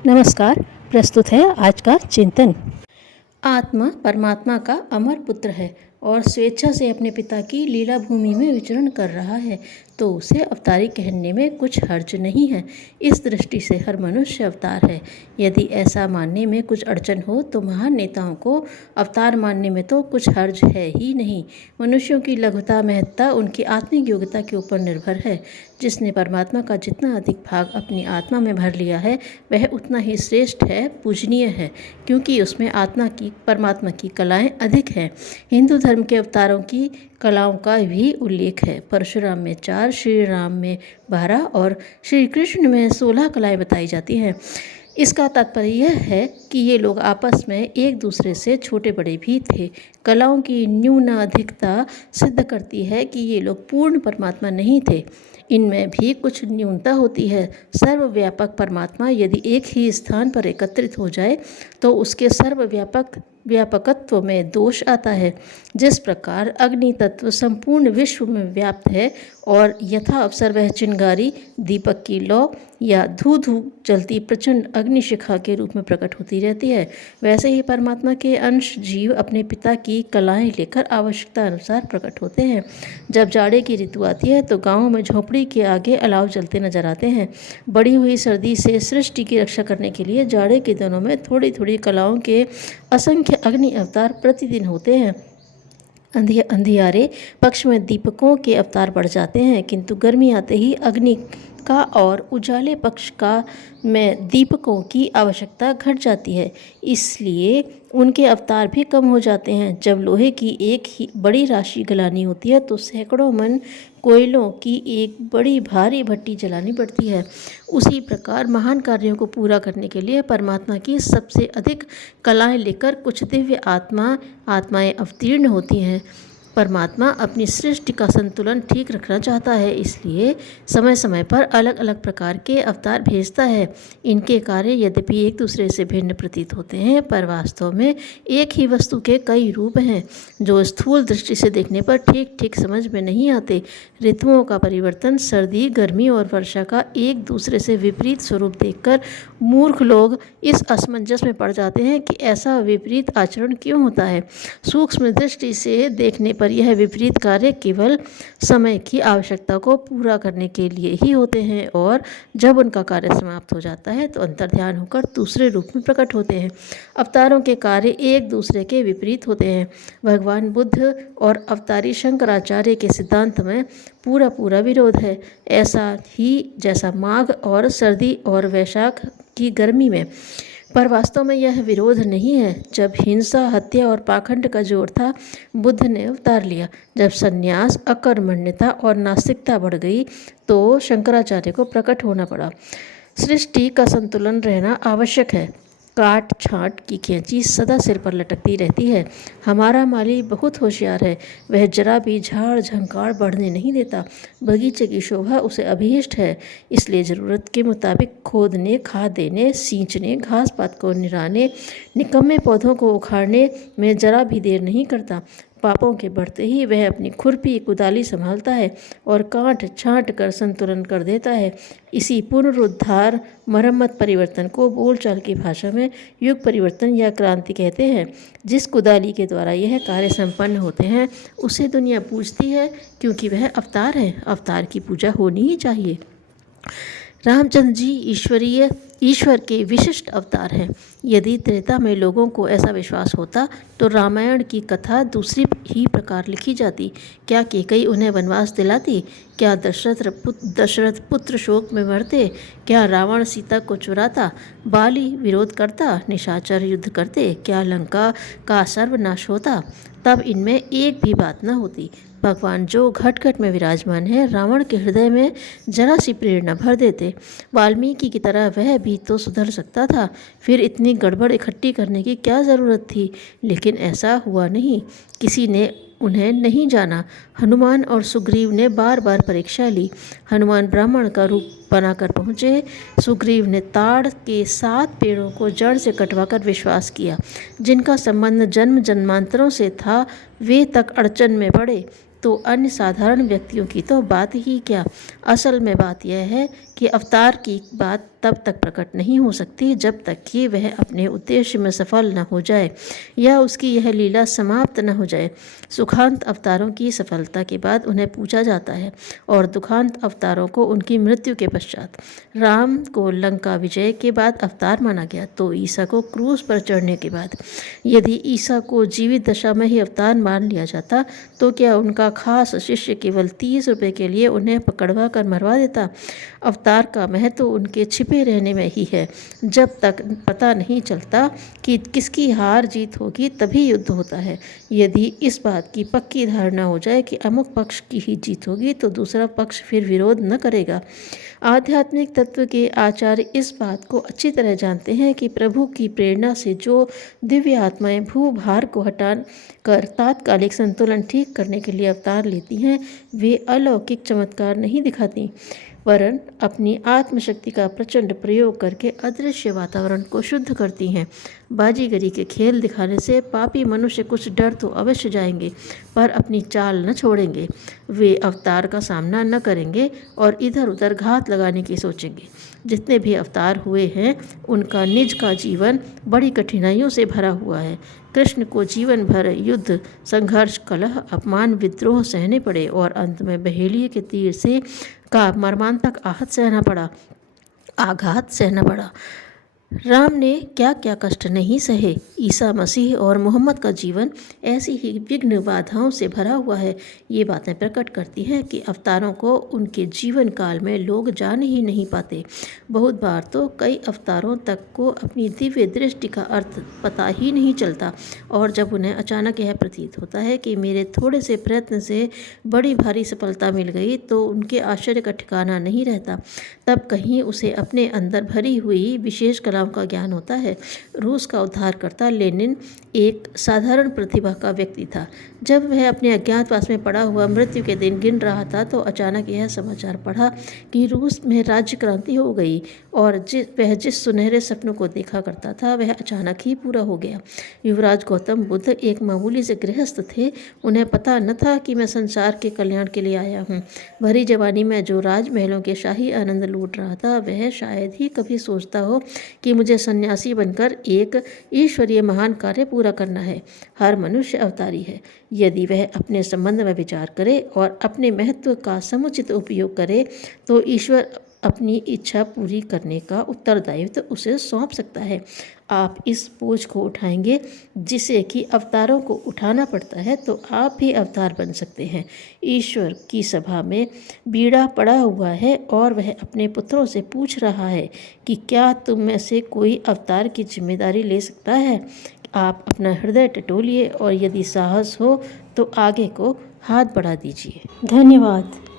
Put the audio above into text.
नमस्कार। प्रस्तुत है आज का चिंतन। आत्मा परमात्मा का अमर पुत्र है और स्वेच्छा से अपने पिता की लीला भूमि में विचरण कर रहा है, तो उसे अवतारी कहने में कुछ हर्ज नहीं है। इस दृष्टि से हर मनुष्य अवतार है। यदि ऐसा मानने में कुछ अड़चन हो तो महान नेताओं को अवतार मानने में तो कुछ हर्ज है ही नहीं। मनुष्यों की लघुता महत्ता उनकी आत्मिक योग्यता के ऊपर निर्भर है। जिसने परमात्मा का जितना अधिक भाग अपनी आत्मा में भर लिया है वह उतना ही श्रेष्ठ है, पूजनीय है, क्योंकि उसमें आत्मा की परमात्मा की कलाएं अधिक हैं। हिंदू धर्म के अवतारों की कलाओं का भी उल्लेख है। परशुराम में 4, श्री राम में 12 और श्री कृष्ण में 16 कलाएं बताई जाती हैं। इसका तात्पर्य यह है कि ये लोग आपस में एक दूसरे से छोटे बड़े भी थे। कलाओं की न्यूनाधिकता सिद्ध करती है कि ये लोग पूर्ण परमात्मा नहीं थे। इनमें भी कुछ न्यूनता होती है। सर्वव्यापक परमात्मा यदि एक ही स्थान पर एकत्रित हो जाए तो उसके व्यापकत्व में दोष आता है। जिस प्रकार अग्नि तत्व संपूर्ण विश्व में व्याप्त है और यथा अवसर वह चिंगारी दीपक की लौ या धू धू जलती प्रचंड अग्निशिखा के रूप में प्रकट होती रहती है, वैसे ही परमात्मा के अंश जीव अपने पिता की कलाएं लेकर आवश्यकता अनुसार प्रकट होते हैं। जब जाड़े की ऋतु आती है तो गाँव में झोपड़ी के आगे अलाव जलते नजर आते हैं। बढ़ी हुई सर्दी से सृष्टि की रक्षा करने के लिए जाड़े के दिनों में थोड़ी थोड़ी कलाओं के असंख्य अग्नि अवतार प्रतिदिन होते हैं। अंधियारे पक्ष में दीपकों के अवतार बढ़ जाते हैं, किंतु गर्मी आते ही अग्नि का और उजाले पक्ष का में दीपकों की आवश्यकता घट जाती है, इसलिए उनके अवतार भी कम हो जाते हैं। जब लोहे की एक ही बड़ी राशि गलानी होती है तो सैकड़ों मन कोयलों की एक बड़ी भारी भट्टी जलानी पड़ती है। उसी प्रकार महान कार्यों को पूरा करने के लिए परमात्मा की सबसे अधिक कलाएं लेकर कुछ दिव्य आत्माएं अवतीर्ण होती हैं। परमात्मा अपनी सृष्टि का संतुलन ठीक रखना चाहता है, इसलिए समय समय पर अलग अलग प्रकार के अवतार भेजता है। इनके कार्य यद्यपि एक दूसरे से भिन्न प्रतीत होते हैं, पर वास्तव में एक ही वस्तु के कई रूप हैं, जो स्थूल दृष्टि से देखने पर ठीक ठीक समझ में नहीं आते। ऋतुओं का परिवर्तन, सर्दी, गर्मी और वर्षा का एक दूसरे से विपरीत स्वरूप देखकर मूर्ख लोग इस असमंजस में पड़ जाते हैं कि ऐसा विपरीत आचरण क्यों होता है। सूक्ष्म दृष्टि से देखने पर यह विपरीत कार्य केवल समय की आवश्यकता को पूरा करने के लिए ही होते हैं, और जब उनका कार्य समाप्त हो जाता है तो अंतर्ध्यान होकर दूसरे रूप में प्रकट होते हैं। अवतारों के कार्य एक दूसरे के विपरीत होते हैं। भगवान बुद्ध और अवतारी शंकराचार्य के सिद्धांत में पूरा विरोध है। ऐसा ही जैसा माघ और सर्दी और वैशाख की गर्मी में, पर वास्तव में यह विरोध नहीं है। जब हिंसा, हत्या और पाखंड का जोर था, बुद्ध ने अवतार लिया। जब संन्यास, अकर्मण्यता और नास्तिकता बढ़ गई तो शंकराचार्य को प्रकट होना पड़ा। सृष्टि का संतुलन रहना आवश्यक है। काट छांट की कैंची सदा सिर पर लटकती रहती है। हमारा माली बहुत होशियार है, वह जरा भी झाड़ झंकार बढ़ने नहीं देता। बगीचे की शोभा उसे अभीष्ट है, इसलिए ज़रूरत के मुताबिक खोदने, खाद देने, सींचने, घास पात को निराने, निकम्मे पौधों को उखाड़ने में जरा भी देर नहीं करता। पापों के बढ़ते ही वह अपनी खुरपी कुदाली संभालता है और काट छांट कर संतुलन कर देता है। इसी पुनरुद्धार, मरम्मत, परिवर्तन को बोलचाल की भाषा में युग परिवर्तन या क्रांति कहते हैं। जिस कुदाली के द्वारा यह कार्य संपन्न होते हैं उसे दुनिया पूजती है, क्योंकि वह अवतार है। अवतार की पूजा होनी ही चाहिए। रामचंद्र जी ईश्वर के विशिष्ट अवतार हैं। यदि त्रेता में लोगों को ऐसा विश्वास होता तो रामायण की कथा दूसरी ही प्रकार लिखी जाती। क्या कैकेयी उन्हें वनवास दिलाती? क्या दशरथ पुत्र शोक में मरते? क्या रावण सीता को चुराता? बाली विरोध करता? निशाचर युद्ध करते? क्या लंका का सर्वनाश होता? तब इनमें एक भी बात न होती। भगवान जो घट घट में विराजमान है, रावण के हृदय में जरा सी प्रेरणा भर देते। वाल्मीकि की तरह वह भी तो सुधर सकता था। फिर इतनी गड़बड़ इकट्ठी करने की क्या ज़रूरत थी? लेकिन ऐसा हुआ नहीं। किसी ने उन्हें नहीं जाना। हनुमान और सुग्रीव ने बार बार परीक्षा ली। हनुमान ब्राह्मण का रूप बनाकर पहुँचे। सुग्रीव ने ताड़ के 7 पेड़ों को जड़ से कटवाकर विश्वास किया। जिनका संबंध जन्म जन्मांतरों से था, वे तक अड़चन में पड़े तो अन्य साधारण व्यक्तियों की तो बात ही क्या। असल में बात यह है कि अवतार की बात तब तक प्रकट नहीं हो सकती जब तक कि वह अपने उद्देश्य में सफल न हो जाए या उसकी यह लीला समाप्त न हो जाए। सुखांत अवतारों की सफलता के बाद उन्हें पूजा जाता है और दुखांत अवतारों को उनकी मृत्यु के पश्चात। राम को लंका विजय के बाद अवतार माना गया तो ईसा को क्रूस पर चढ़ने के बाद। यदि ईसा को जीवित दशा में ही अवतार मान लिया जाता तो क्या उनका खास शिष्य केवल 30 रुपये के लिए उन्हें पकड़वा कर मरवा देता? अवतार का महत्व उनके छिपे रहने में ही है। जब तक पता नहीं चलता कि किसकी हार जीत होगी तभी युद्ध होता है। यदि इस बात की पक्की धारणा हो जाए कि अमुक पक्ष की ही जीत होगी तो दूसरा पक्ष फिर विरोध न करेगा। आध्यात्मिक तत्व के आचार्य इस बात को अच्छी तरह जानते हैं कि प्रभु की प्रेरणा से जो दिव्य आत्माएं भूभार को हटा कर तात्कालिक संतुलन ठीक करने के लिए अवतार लेती हैं, वे अलौकिक चमत्कार नहीं दिखाती वरन अपनी आत्मशक्ति का प्रचंड प्रयोग करके अदृश्य वातावरण को शुद्ध करती हैं। बाजीगरी के खेल दिखाने से पापी मनुष्य कुछ डर तो अवश्य जाएंगे पर अपनी चाल न छोड़ेंगे। वे अवतार का सामना न करेंगे और इधर उधर घात लगाने की सोचेंगे। जितने भी अवतार हुए हैं उनका निज का जीवन बड़ी कठिनाइयों से भरा हुआ है। कृष्ण को जीवन भर युद्ध, संघर्ष, कलह, अपमान, विद्रोह सहने पड़े और अंत में बहेलिये के तीर से का मर्मांतक आघात सहना पड़ा। राम ने क्या क्या कष्ट नहीं सहे। ईसा मसीह और मोहम्मद का जीवन ऐसी ही विघ्न बाधाओं से भरा हुआ है। ये बातें प्रकट करती हैं कि अवतारों को उनके जीवन काल में लोग जान ही नहीं पाते। बहुत बार तो कई अवतारों तक को अपनी दिव्य दृष्टि का अर्थ पता ही नहीं चलता और जब उन्हें अचानक यह प्रतीत होता है कि मेरे थोड़े से प्रयत्न से बड़ी भारी सफलता मिल गई तो उनके आश्चर्य का ठिकाना नहीं रहता। तब कहीं उसे अपने अंदर भरी हुई विशेष कलाओं का ज्ञान होता है। रूस का उद्धारकर्ता लेनिन एक साधारण प्रतिभा का व्यक्ति था। जब वह अपने अज्ञातवास में पड़ा हुआ मृत्यु के दिन गिन रहा था तो अचानक यह समाचार पढ़ा कि रूस में राज्य क्रांति हो गई और वह जिस सुनहरे सपनों को देखा करता था वह अचानक ही पूरा हो गया। युवराज गौतम बुद्ध एक मामूली से गृहस्थ थे। उन्हें पता न था कि मैं संसार के कल्याण के लिए आया हूँ। भरी जवानी में जो राजमहलों के शाही आनंद लूट रहा था वह शायद ही कभी सोचता हो कि मुझे सन्यासी बनकर एक ईश्वरीय महान कार्य पूरा करना है। हर मनुष्य अवतारी है यदि वह अपने संबंध में विचार करे और अपने महत्व का समुचित उपयोग करे तो ईश्वर अपनी इच्छा पूरी करने का उत्तरदायित्व उसे सौंप सकता है। आप इस बोझ को उठाएंगे जिसे कि अवतारों को उठाना पड़ता है तो आप भी अवतार बन सकते हैं। ईश्वर की सभा में बीड़ा पड़ा हुआ है और वह अपने पुत्रों से पूछ रहा है कि क्या तुम में से कोई अवतार की जिम्मेदारी ले सकता है? आप अपना हृदय टटोलिए और यदि साहस हो तो आगे को हाथ बढ़ा दीजिए। धन्यवाद।